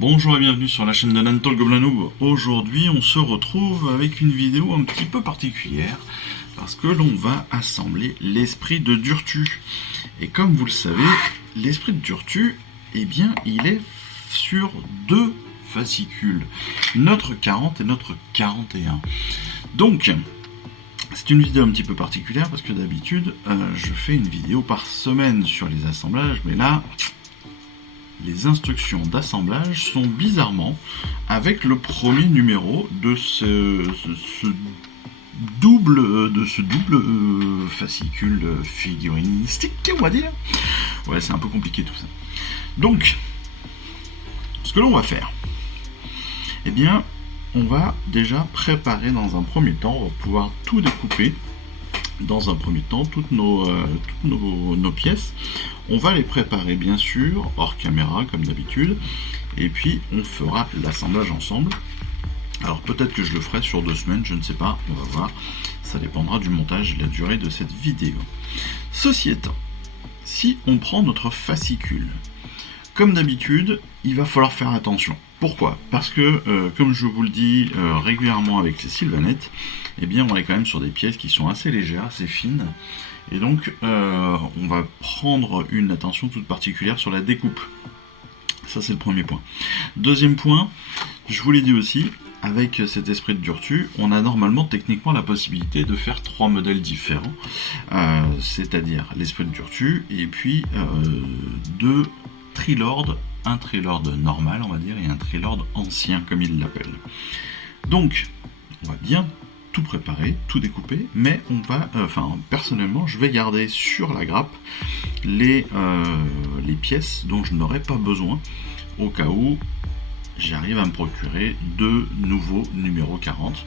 Bonjour et bienvenue sur la chaîne de Nanto le Gobelin Noob. Aujourd'hui on se retrouve avec une vidéo un petit peu particulière parce que l'on va assembler l'esprit de Durtu. Et comme vous le savez, l'esprit de Durtu, eh bien il est sur deux fascicules, notre 40 et notre 41. Donc c'est une vidéo un petit peu particulière parce que d'habitude je fais une vidéo par semaine sur les assemblages, mais là les instructions d'assemblage sont bizarrement avec le premier numéro de ce double fascicule figurinistique, on va dire. Ouais, c'est un peu compliqué tout ça. Donc, ce que l'on va faire, eh bien, on va déjà préparer dans un premier temps, on va pouvoir tout découper. Dans un premier temps, toutes nos pièces, on va les préparer bien sûr hors caméra comme d'habitude, et puis on fera l'assemblage ensemble. Alors peut-être que je le ferai sur 2 semaines, je ne sais pas, on va voir, ça dépendra du montage et de la durée de cette vidéo. Ceci étant, si on prend notre fascicule, comme d'habitude, il va falloir faire attention. Pourquoi? Parce que, comme je vous le dis régulièrement avec les sylvanettes, eh bien on est quand même sur des pièces qui sont assez légères, assez fines, et donc on va prendre une attention toute particulière sur la découpe. Ça c'est le premier point. Deuxième point, je vous l'ai dit aussi, avec cet esprit de Durtu, on a normalement techniquement la possibilité de faire 3 modèles différents, c'est-à-dire l'esprit de Durtu et puis 2 Trilord, un Trilord normal on va dire et un Trilord ancien comme il l'appelle. Donc on va bien tout préparer, tout découper, mais on va, personnellement je vais garder sur la grappe les pièces dont je n'aurai pas besoin au cas où j'arrive à me procurer 2 nouveaux numéros 40,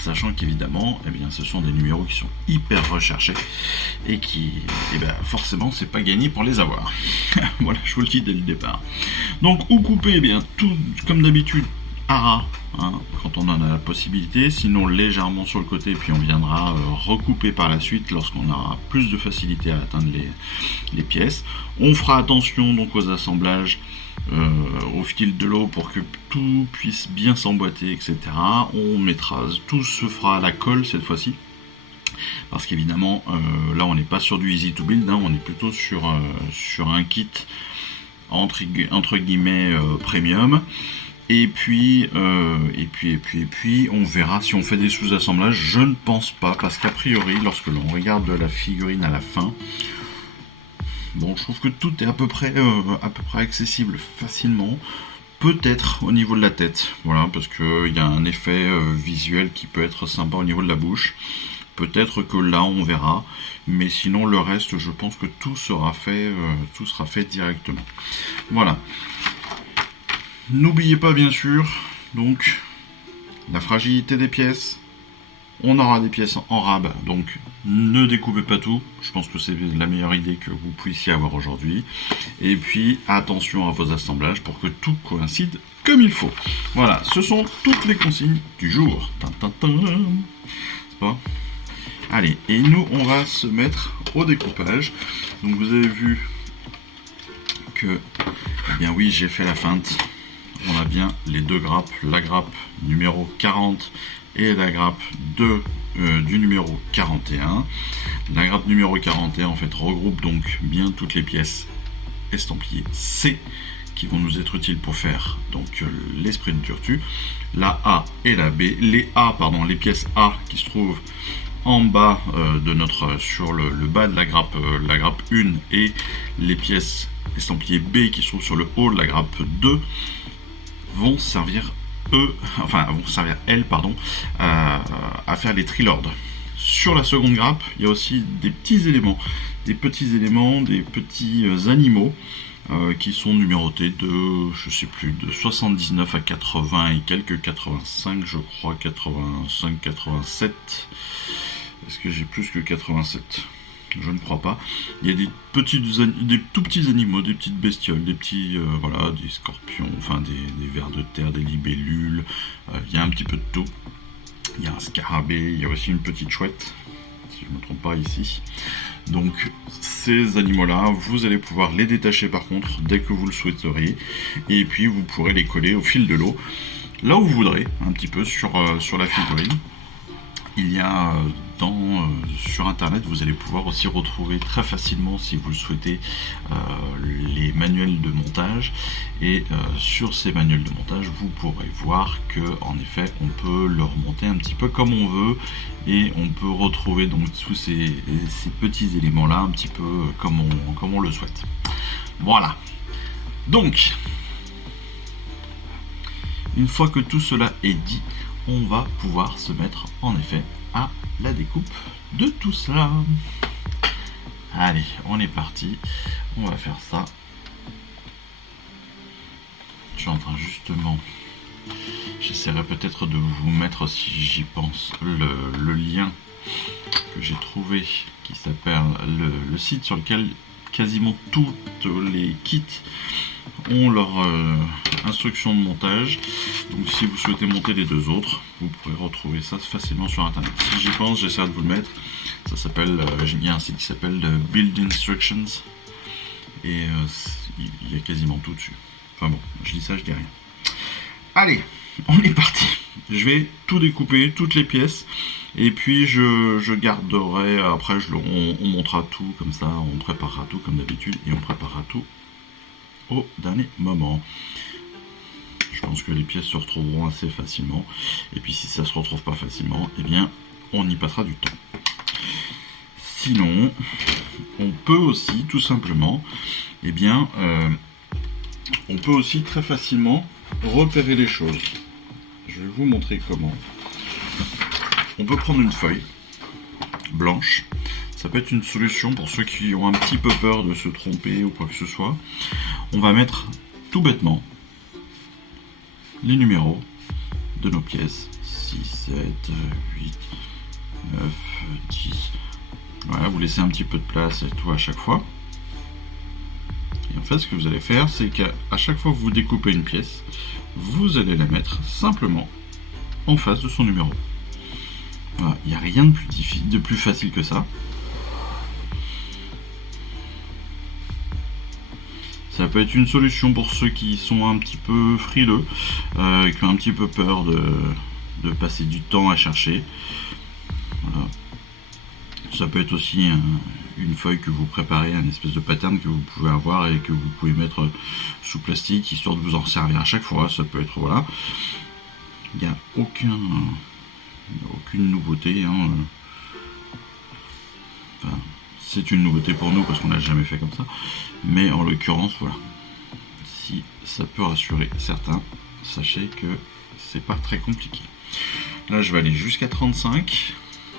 sachant qu'évidemment, eh bien, ce sont des numéros qui sont hyper recherchés et qui, forcément, c'est pas gagné pour les avoir. Voilà, je vous le dis dès le départ. Donc, ou couper, eh bien, tout comme d'habitude, à ras, quand on en a la possibilité, sinon légèrement sur le côté, puis on viendra recouper par la suite lorsqu'on aura plus de facilité à atteindre les pièces. On fera attention donc aux assemblages au fil de l'eau pour que tout puisse bien s'emboîter, etc. On mettra, tout se fera à la colle cette fois-ci, parce qu'évidemment là on n'est pas sur du easy to build, on est plutôt sur un kit entre guillemets premium. Et puis on verra si on fait des sous-assemblages. Je ne pense pas, parce qu'a priori lorsque l'on regarde la figurine à la fin, bon, je trouve que tout est à peu près accessible facilement. Peut-être au niveau de la tête, voilà, parce qu'il y a un effet visuel qui peut être sympa au niveau de la bouche. Peut-être que là on verra, mais sinon le reste, je pense que tout sera fait directement. Voilà. N'oubliez pas bien sûr, donc, la fragilité des pièces. On aura des pièces en rab, donc ne découpez pas tout. Je pense que c'est la meilleure idée que vous puissiez avoir aujourd'hui. Et puis attention à vos assemblages pour que tout coïncide comme il faut. Voilà, ce sont toutes les consignes du jour. Bon. Allez, et nous on va se mettre au découpage. Donc vous avez vu que, eh bien oui, j'ai fait la feinte. On a bien les 2 grappes, la grappe numéro 40 et la grappe du numéro 41. La grappe numéro 41 en fait regroupe donc bien toutes les pièces estampillées C qui vont nous être utiles pour faire donc l'esprit de Durtu, la A et la B, les pièces A qui se trouvent en bas sur le bas de la grappe 1 et les pièces estampillées B qui se trouvent sur le haut de la grappe 2 vont servir à faire les trilords. Sur la seconde grappe, il y a aussi des petits éléments, des petits animaux qui sont numérotés de, je sais plus, de 79 à 80 et quelques, 85 je crois, 85, 87. Est-ce que j'ai plus que 87? Je ne crois pas. Il y a des tout petits animaux, des petites bestioles, des petits, des scorpions, des vers de terre, des libellules. Il y a un petit peu de tout. Il y a un scarabée, il y a aussi une petite chouette, si je ne me trompe pas ici. Donc ces animaux-là, vous allez pouvoir les détacher par contre dès que vous le souhaiteriez, et puis vous pourrez les coller au fil de l'eau, là où vous voudrez, un petit peu sur la figurine. Il y a sur internet, vous allez pouvoir aussi retrouver très facilement, si vous le souhaitez, les manuels de montage, et sur ces manuels de montage vous pourrez voir que en effet on peut le remonter un petit peu comme on veut, et on peut retrouver donc tous ces petits éléments là un petit peu comme on le souhaite. Voilà, donc une fois que tout cela est dit, on va pouvoir se mettre en effet à la découpe de tout cela. Allez, on est parti, on va faire ça. Je suis en train justement, j'essaierai peut-être de vous mettre, si j'y pense, le lien que j'ai trouvé qui s'appelle le site sur lequel quasiment toutes les kits ont leur instruction de montage. Donc si vous souhaitez monter les deux autres, vous pourrez retrouver ça facilement sur internet. Si j'y pense, j'essaierai de vous le mettre. Ça s'appelle, il y a un site qui s'appelle Build Instructions, et il y a quasiment tout dessus. Enfin bon, je dis ça, je dis rien. Allez, on est parti. Je vais tout découper, toutes les pièces, et puis je garderai, après on montera tout comme ça, on préparera tout comme d'habitude, et on préparera tout au dernier moment. Je pense que les pièces se retrouveront assez facilement, et puis si ça se retrouve pas facilement, eh bien on y passera du temps. Sinon, on peut aussi tout simplement, eh bien on peut aussi très facilement repérer les choses. Je vais vous montrer comment. On peut prendre une feuille blanche. Ça peut être une solution pour ceux qui ont un petit peu peur de se tromper ou quoi que ce soit. On va mettre tout bêtement les numéros de nos pièces. 6, 7, 8, 9, 10. Voilà, vous laissez un petit peu de place et tout à chaque fois. Et en fait, ce que vous allez faire, c'est qu'à chaque fois que vous découpez une pièce, vous allez la mettre simplement en face de son numéro. Voilà, il n'y a rien de plus facile que ça. Ça peut être une solution pour ceux qui sont un petit peu frileux, qui ont un petit peu peur de passer du temps à chercher. Voilà. Ça peut être aussi une feuille que vous préparez, un espèce de pattern que vous pouvez avoir et que vous pouvez mettre sous plastique, histoire de vous en servir à chaque fois. Ça peut être, voilà. Il n'y a aucune nouveauté. Hein. Enfin, c'est une nouveauté pour nous parce qu'on n'a jamais fait comme ça. Mais en l'occurrence, voilà. Si ça peut rassurer certains, sachez que c'est pas très compliqué. Là, je vais aller jusqu'à 35.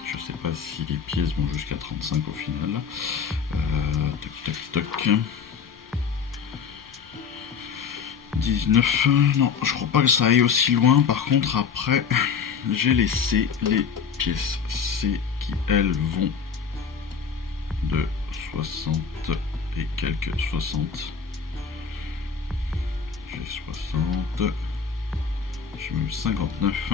Je sais pas si les pièces vont jusqu'à 35 au final. Toc, toc, toc. 19. Non, je crois pas que ça aille aussi loin. Par contre, après, j'ai laissé les pièces C qui, elles, vont de 60 et quelques 60. J'ai 60. J'ai même 59.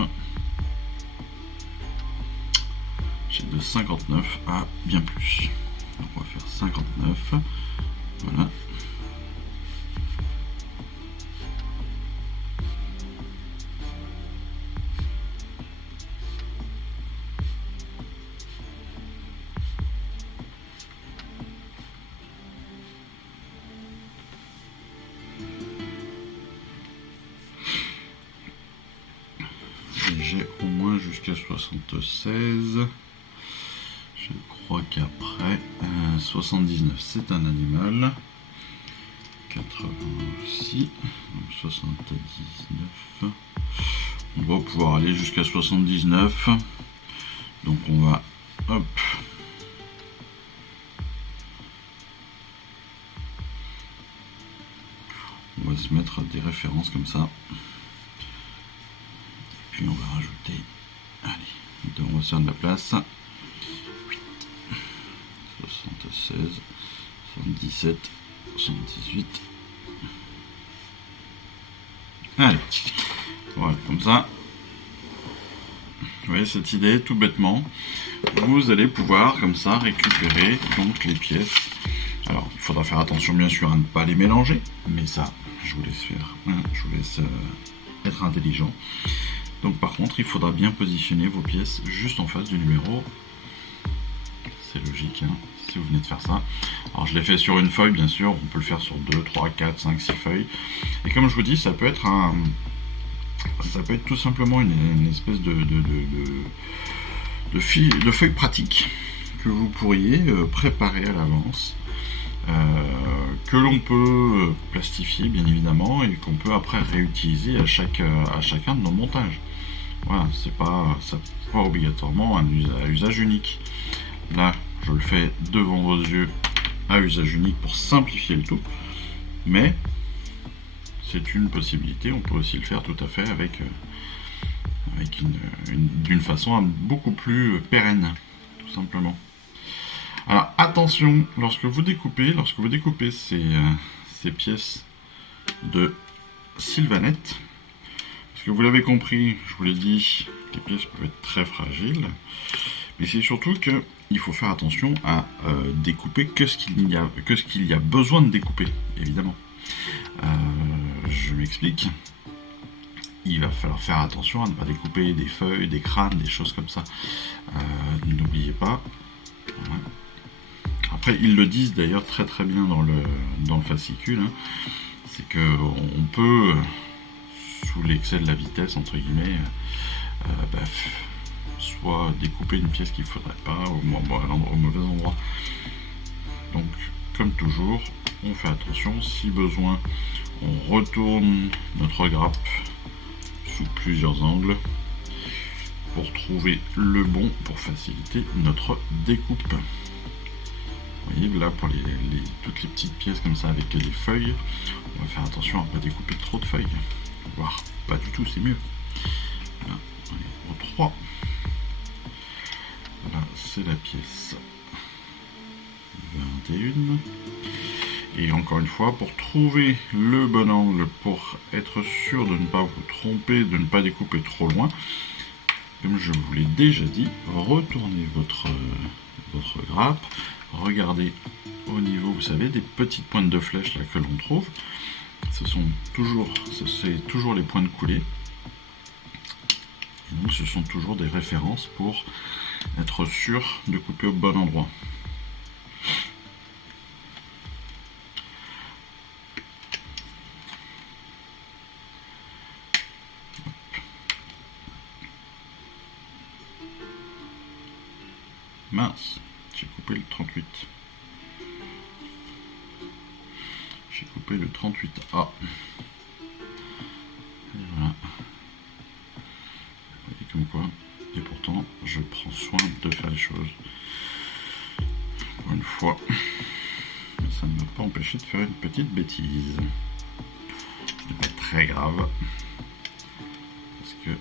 J'ai de 59 à bien plus. Donc on va faire 59. Voilà. J'ai au moins jusqu'à 76. Je crois qu'après 79 c'est un animal. 80 aussi. Donc 79. On va pouvoir aller jusqu'à 79. Donc on va hop. On va se mettre des références comme ça. Puis on va rajouter, allez, on va se faire de la place. 76, 77, 78. Allez, voilà, comme ça. Vous voyez cette idée, tout bêtement, vous allez pouvoir comme ça récupérer donc les pièces. Alors il faudra faire attention bien sûr à ne pas les mélanger, mais ça je vous laisse faire, je vous laisse être intelligent. Donc par contre il faudra bien positionner vos pièces juste en face du numéro. C'est logique hein, si vous venez de faire ça. Alors je l'ai fait sur une feuille bien sûr, on peut le faire sur 2, 3, 4, 5, 6 feuilles. Et comme je vous dis, ça peut être tout simplement une espèce de feuille pratique que vous pourriez préparer à l'avance, que l'on peut plastifier bien évidemment et qu'on peut après réutiliser à chacun de nos montages. Voilà, c'est pas obligatoirement un usage unique. Là, je le fais devant vos yeux à usage unique pour simplifier le tout, mais c'est une possibilité. On peut aussi le faire tout à fait avec d'une façon beaucoup plus pérenne, tout simplement. Alors attention, lorsque vous découpez ces pièces de sylvanette, parce que vous l'avez compris, je vous l'ai dit, les pièces peuvent être très fragiles, mais c'est surtout que il faut faire attention à découper que ce qu'il y a besoin de découper, évidemment. Je m'explique. Il va falloir faire attention à ne pas découper des feuilles, des crânes, des choses comme ça. N'oubliez pas. Voilà. Après, ils le disent d'ailleurs très très bien dans le fascicule. Hein. C'est qu'on peut, sous l'excès de la vitesse, entre guillemets, soit découper une pièce qu'il ne faudrait pas au mauvais endroit. Donc, comme toujours, on fait attention. Si besoin, on retourne notre grappe sous plusieurs angles pour trouver le bon pour faciliter notre découpe. Vous voyez, là pour toutes les petites pièces comme ça avec des feuilles, on va faire attention à ne pas découper trop de feuilles, voire pas du tout, c'est mieux. Voilà, allez, au 3. Là c'est la pièce 21. Et encore une fois, pour trouver le bon angle, pour être sûr de ne pas vous tromper, de ne pas découper trop loin, comme je vous l'ai déjà dit, retournez votre grappe, regardez au niveau, vous savez, des petites pointes de flèche là que l'on trouve. C'est toujours les points de coulée. Et donc ce sont toujours des références pour être sûr de couper au bon endroit. Mince, j'ai coupé le 38. J'ai coupé le 38A. Et voilà. Vous voyez comme quoi. Et pourtant, je prends soin de faire les choses. Pour une fois. Mais ça ne m'a pas empêché de faire une petite bêtise. Ce n'est pas très grave. Parce que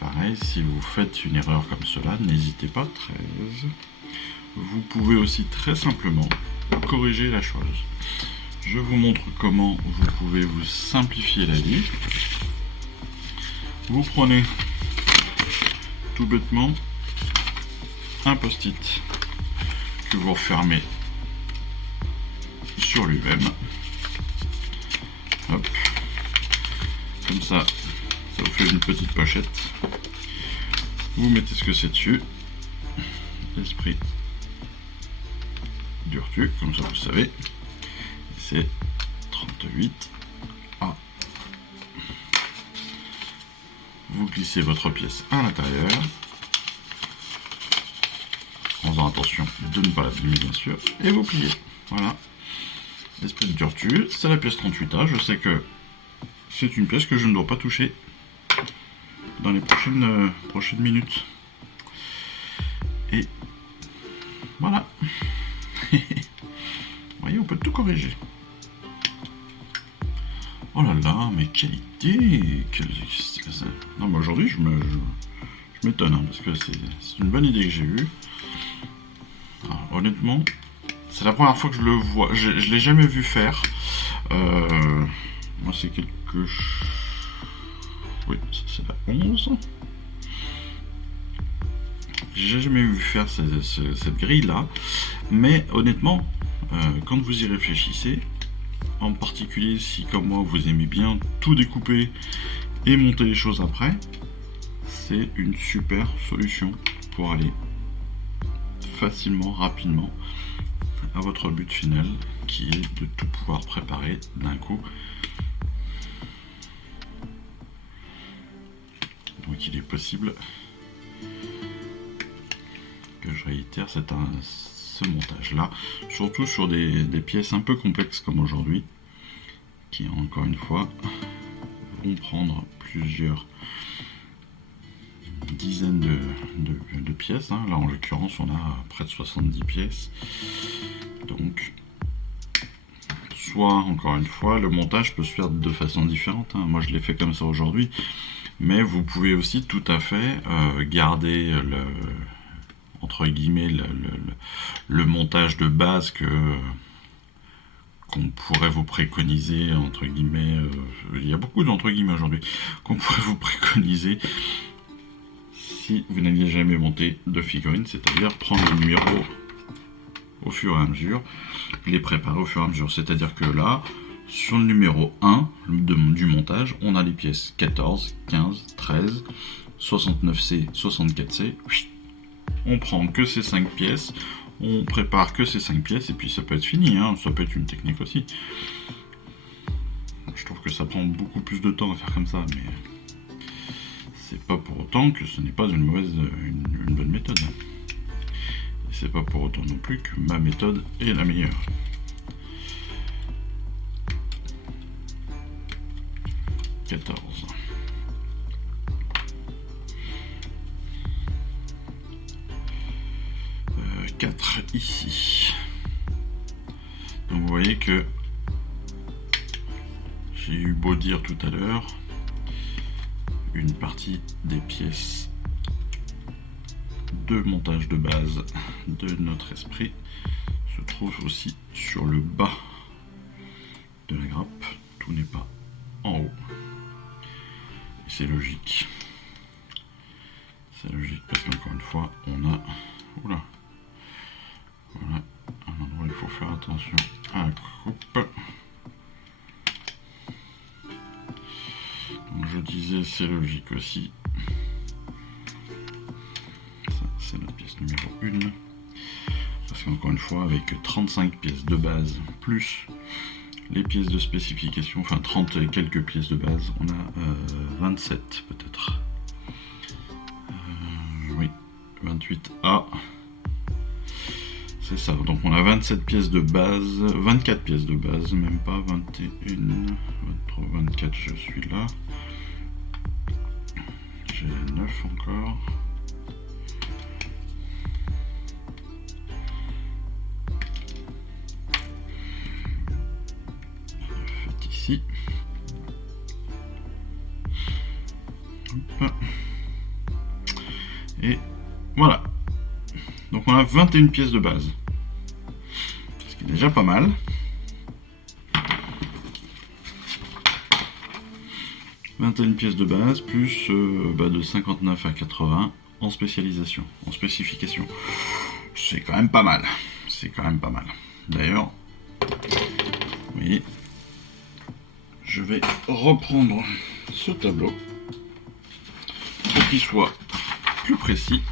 pareil, si vous faites une erreur comme cela, n'hésitez pas, 13. Vous pouvez aussi très simplement corriger la chose. Je vous montre comment vous pouvez vous simplifier la vie. Vous prenez tout bêtement un post-it que vous refermez sur lui-même. Hop. Comme ça, ça vous fait une petite pochette. Vous mettez ce que c'est dessus. L'esprit d'Urtu, comme ça vous savez. C'est 38A. Vous glissez votre pièce à l'intérieur. En faisant attention de ne pas l'abîmer bien sûr. Et vous pliez. Voilà. L'esprit d'Urtu, c'est la pièce 38A. Je sais que c'est une pièce que je ne dois pas toucher dans les prochaines minutes. Et voilà. Vous voyez, on peut tout corriger. Oh là là, mais quelle idée! Non, mais aujourd'hui, je m'étonne, hein, parce que c'est une bonne idée que j'ai eue. Alors, honnêtement, c'est la première fois que je le vois. Je l'ai jamais vu faire. Moi, c'est quelque chose. Oui, ça c'est la 11. J'ai jamais vu faire cette grille-là, mais honnêtement, quand vous y réfléchissez, en particulier si comme moi vous aimez bien tout découper et monter les choses après, c'est une super solution pour aller facilement, rapidement à votre but final qui est de tout pouvoir préparer d'un coup. Donc il est possible que je réitère ce montage là, surtout sur des pièces un peu complexes comme aujourd'hui, qui encore une fois vont prendre plusieurs dizaines de pièces. Là en l'occurrence on a près de 70 pièces. Donc soit encore une fois le montage peut se faire de façon différente. Moi je l'ai fait comme ça aujourd'hui. Mais vous pouvez aussi tout à fait garder entre guillemets le montage de base qu'on pourrait vous préconiser, entre guillemets, il y a beaucoup d'entre guillemets aujourd'hui, qu'on pourrait vous préconiser si vous n'aviez jamais monté de figurines, c'est-à-dire prendre les numéros au fur et à mesure, les préparer au fur et à mesure. C'est-à-dire que là, sur le numéro 1 du montage, on a les pièces 14, 15, 13, 69C, 64C. On prend que ces 5 pièces, on prépare que ces 5 pièces, et puis ça peut être fini, ça peut être une technique aussi. Je trouve que ça prend beaucoup plus de temps à faire comme ça, mais c'est pas pour autant que ce n'est pas une bonne méthode. Et c'est pas pour autant non plus que ma méthode est la meilleure. 14. Euh, 4 ici. Donc vous voyez que j'ai eu beau dire tout à l'heure, une partie des pièces de montage de base de notre esprit se trouve aussi sur le bas de la grappe. Tout n'est pas en haut. Et c'est logique. C'est logique parce qu'encore une fois, on a... Oula. Voilà un endroit où il faut faire attention à la coupe. Donc je disais, c'est logique aussi. Ça, c'est notre pièce numéro 1. Parce qu'encore une fois, avec 35 pièces de base, plus les pièces de spécification, enfin 30 et quelques pièces de base, on a 27 peut-être. Oui, 28A. C'est ça, donc on a 27 pièces de base, 24 pièces de base, même pas 21, 23, 24, je suis là. J'ai 9 encore. Fait ici. Hop. Et voilà. Donc on a 21 pièces de base. Ce qui est déjà pas mal. 21 pièces de base, plus de 59 à 80 en spécialisation, en spécification. C'est quand même pas mal. C'est quand même pas mal. D'ailleurs, vous voyez, je vais reprendre ce tableau pour qu'il soit plus précis.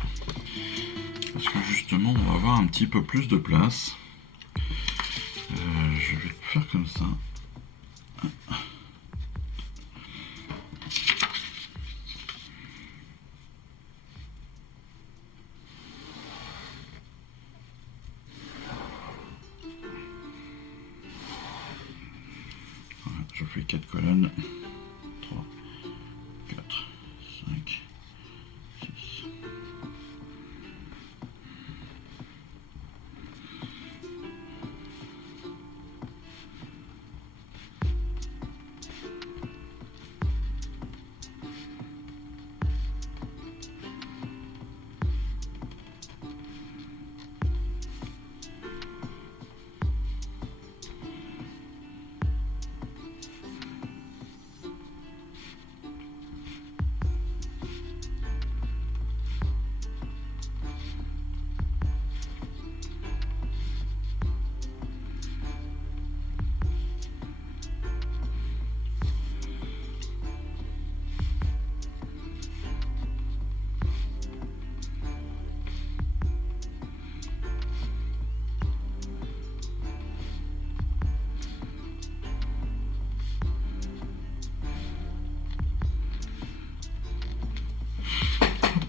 Parce que justement, on va avoir un petit peu plus de place. Je vais faire comme ça. Voilà, je fais 4 colonnes. 3, 4, 5, 6.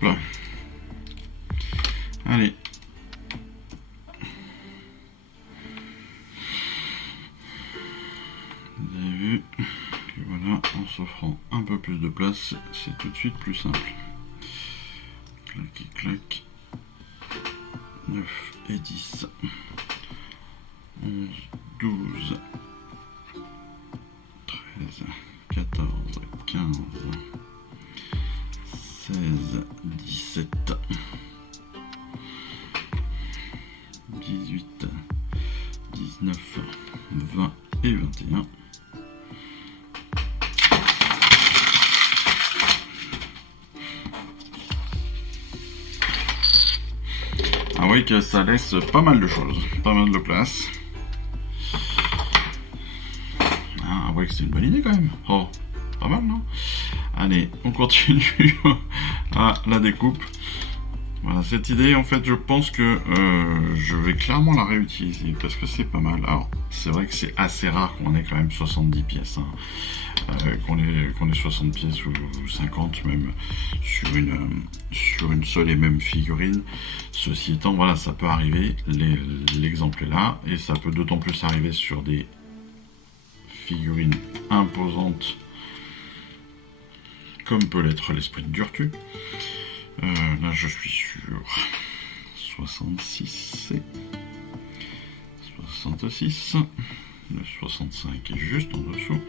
là. Allez. Vous avez vu que voilà, en s'offrant un peu plus de place, c'est tout de suite plus simple. Clac et clac. 9 et 10. 11, 12, 13, 14, 15, 16, 17, 18, 19, 20 et 21. Ah oui, que ça laisse pas mal de choses, pas mal de place. Ah ouais, que c'est une bonne idée quand même. Oh, pas mal, non? Allez, on continue à la découpe. Voilà, cette idée, en fait, je pense que je vais clairement la réutiliser parce que c'est pas mal. Alors, c'est vrai que c'est assez rare qu'on ait quand même 70 pièces, hein. Qu'on ait 60 pièces ou 50 même sur une seule et même figurine. Ceci étant, voilà, ça peut arriver, l'exemple est là, et ça peut d'autant plus arriver sur des figurines imposantes comme peut l'être l'esprit de Durtu. Là je suis sur 66 et 66, le 65 est juste en dessous.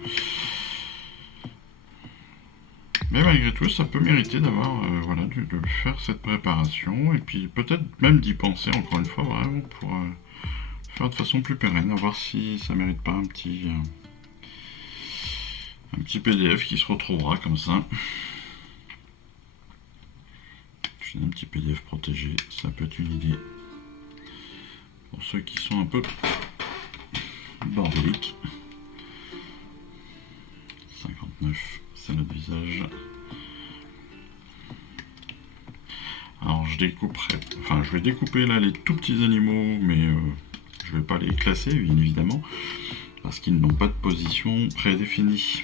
Mais malgré tout, ça peut mériter d'avoir voilà, de faire cette préparation et puis peut-être même d'y penser encore une fois vraiment pour faire de façon plus pérenne, à voir si ça mérite pas un petit PDF qui se retrouvera comme ça. Un petit PDF protégé, ça peut être une idée pour ceux qui sont un peu bordéliques. 59, c'est notre visage. Alors je découperai, enfin je vais découper là les tout petits animaux, mais je vais pas les classer bien évidemment, parce qu'ils n'ont pas de position prédéfinie.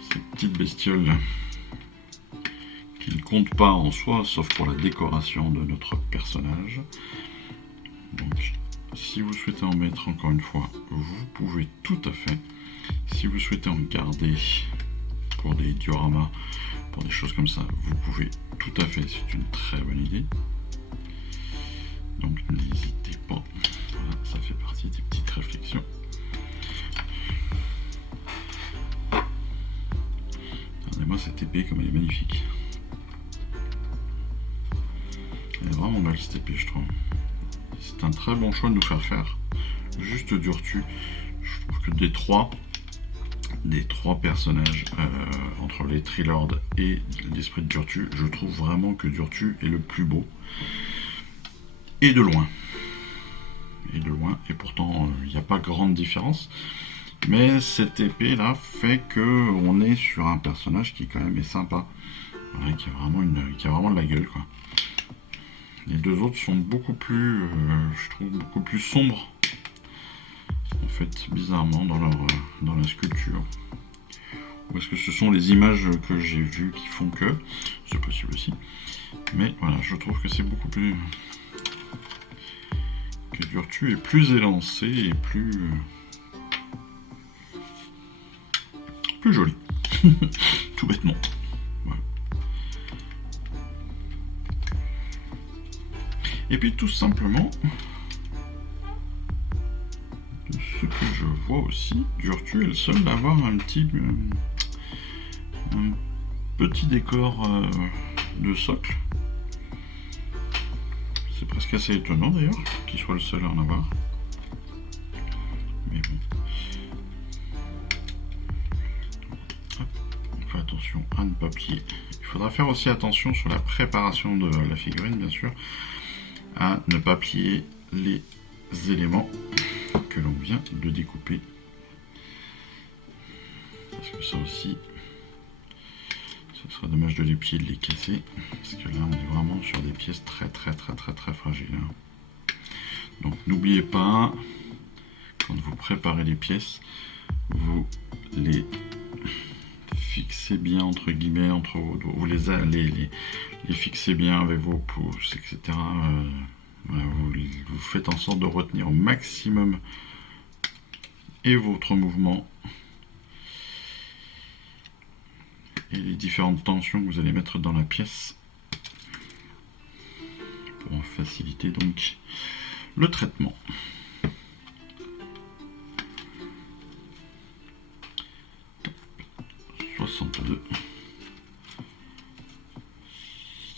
Ces petites bestioles là, qui ne comptent pas en soi, sauf pour la décoration de notre personnage. Donc, si vous souhaitez en mettre encore une fois, vous pouvez tout à fait. Si vous souhaitez en garder pour des dioramas, pour des choses comme ça, vous pouvez tout à fait, c'est une très bonne idée. Donc n'hésitez pas, voilà, ça fait partie des petites réflexions. Regardez-moi cette épée comme elle est magnifique. Elle est vraiment belle cette épée, je trouve. C'est un très bon choix de nous faire juste Durtu. Je trouve que des trois personnages entre les Trilords et l'esprit de Durtu, je trouve vraiment que Durtu est le plus beau. Et de loin. Et pourtant, il n'y a pas grande différence. Mais cette épée là fait que on est sur un personnage qui quand même est sympa. Voilà, qui a vraiment de la gueule, quoi. Les deux autres sont beaucoup plus, je trouve, beaucoup plus sombres, en fait, bizarrement, dans la sculpture. Ou est-ce que ce sont les images que j'ai vues qui font que, c'est possible aussi. Mais voilà, je trouve que c'est beaucoup plus, que Durtu est plus élancé et plus joli, tout bêtement. Voilà. Et puis tout simplement, de ce que je vois aussi, Durtu est le seul à avoir un petit décor de socle. C'est presque assez étonnant d'ailleurs qu'il soit le seul à en avoir. Mais bon. Hop. On fait attention à ne pas plier. Il faudra faire aussi attention sur la préparation de la figurine, bien sûr, à ne pas plier les éléments que l'on vient de découper. Parce que ça aussi, ce serait dommage de les plier, de les casser. Parce que là, on est vraiment sur des pièces très fragiles. Donc n'oubliez pas, quand vous préparez les pièces, vous les fixez fixez bien entre guillemets entre vos doigts, vous les fixez bien avec vos pouces, etc. Voilà, vous faites en sorte de retenir au maximum et votre mouvement et les différentes tensions que vous allez mettre dans la pièce pour faciliter donc le traitement.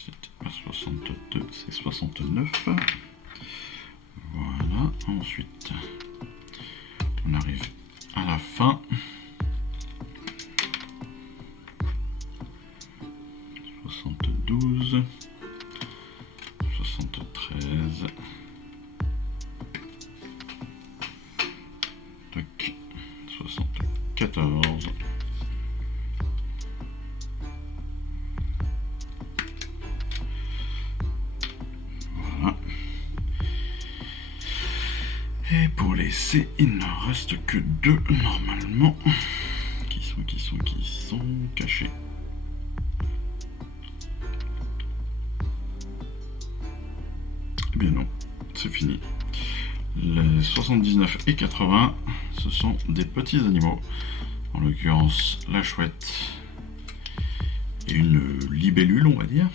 C'était pas 62, c'est 69. Voilà, ensuite on arrive à la fin. 72, 73, donc 74. Voilà. Et pour les C, il ne reste que 2 normalement qui sont cachés. Eh bien non, c'est fini. Les 79 et 80, ce sont des petits animaux. En l'occurrence, la chouette et une libellule, on va dire.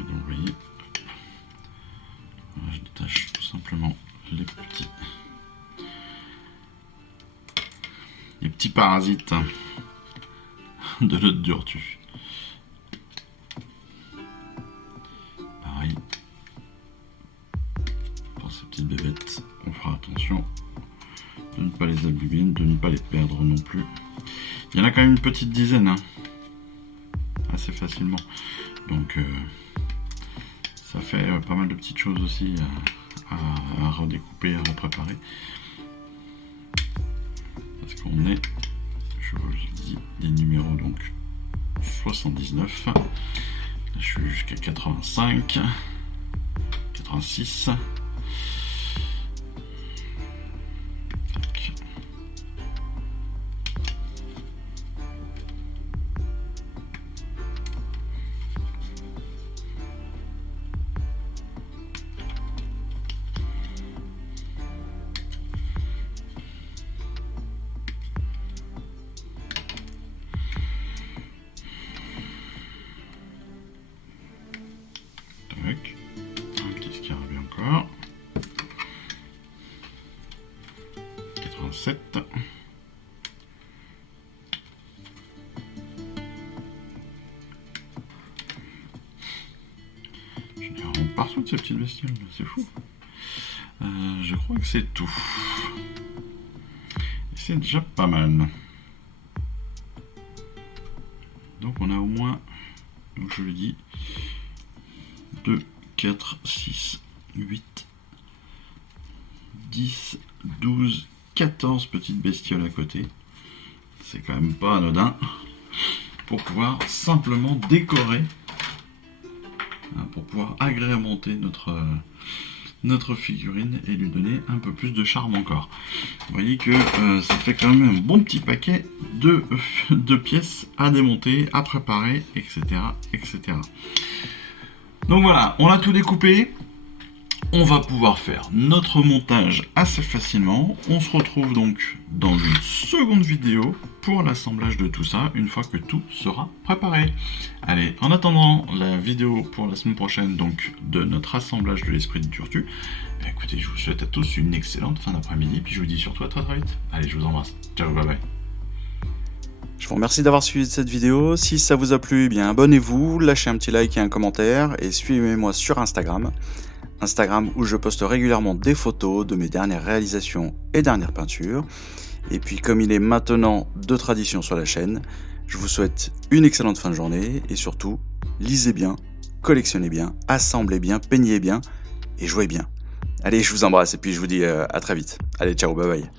Donc, vous voyez, je détache tout simplement les petits parasites de l'œuf d'Urtu. Pareil, pour ces petites bébêtes, on fera attention de ne pas les abîmer, de ne pas les perdre non plus. Il y en a quand même une petite dizaine, hein, assez facilement. Donc ça fait pas mal de petites choses aussi à redécouper, à repréparer. Parce qu'on est, je vous le dis, des numéros donc 79. Là, je suis jusqu'à 85, 86. Un petit scarabée encore. 87. Je les rends partout de ces petites bestioles, c'est fou. Je crois que c'est tout. Et c'est déjà pas mal. Donc on a au moins, donc je le dis, 2, 4, 6, 8, 10, 12, 14 petites bestioles à côté. C'est quand même pas anodin pour pouvoir simplement décorer, pour pouvoir agrémenter notre figurine et lui donner un peu plus de charme encore. Vous voyez que ça fait quand même un bon petit paquet de pièces à démonter, à préparer, etc., etc. Donc voilà, on a tout découpé. On va pouvoir faire notre montage assez facilement. On se retrouve donc dans une seconde vidéo pour l'assemblage de tout ça, une fois que tout sera préparé. Allez, en attendant la vidéo pour la semaine prochaine, donc de notre assemblage de l'esprit de Turtu, écoutez, je vous souhaite à tous une excellente fin d'après-midi, puis je vous dis surtout à très très vite. Allez, je vous embrasse. Ciao, bye bye. Je vous remercie d'avoir suivi cette vidéo. Si ça vous a plu, eh bien abonnez-vous, lâchez un petit like et un commentaire, et suivez-moi sur Instagram où je poste régulièrement des photos de mes dernières réalisations et dernières peintures. Et puis comme il est maintenant de tradition sur la chaîne, je vous souhaite une excellente fin de journée, et surtout, lisez bien, collectionnez bien, assemblez bien, peignez bien, et jouez bien. Allez, je vous embrasse, et puis je vous dis à très vite. Allez, ciao, bye bye.